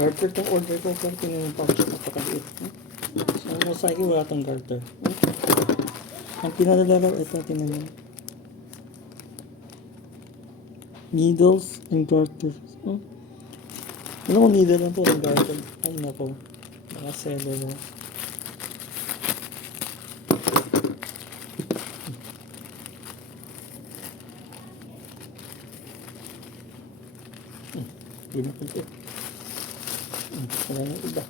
Garter tong order ko, pero tingnan yung pouch, napakaliit. So, mo sa akin, wala tong garter. Ang pinadala, ito, tingnan nyo. Needles and garters. Ano kung needle lang po ng garter? Ay, nako. Nakaseller na. Hindi na po ito. Wala na iba.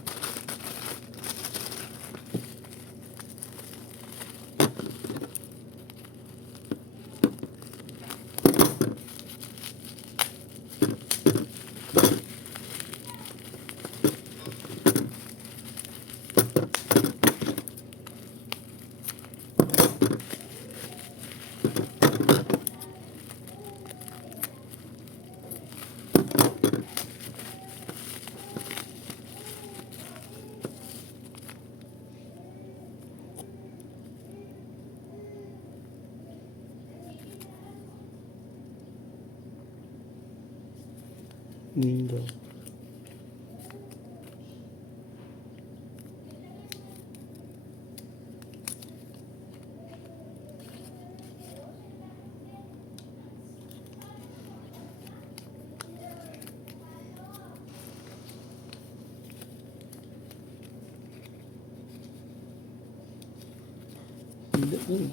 Needle.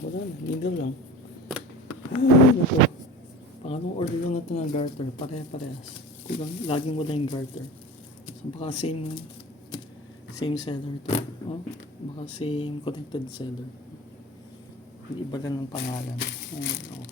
Wala na. Needle lang. Ay, naku. Pangalong order lang natin ng garter. Pare-parehas. Kulang, laging wala yung garter. So, baka same seller to. Oh, baka same connected seller. Iba lang ng pangalan. Ay, oh.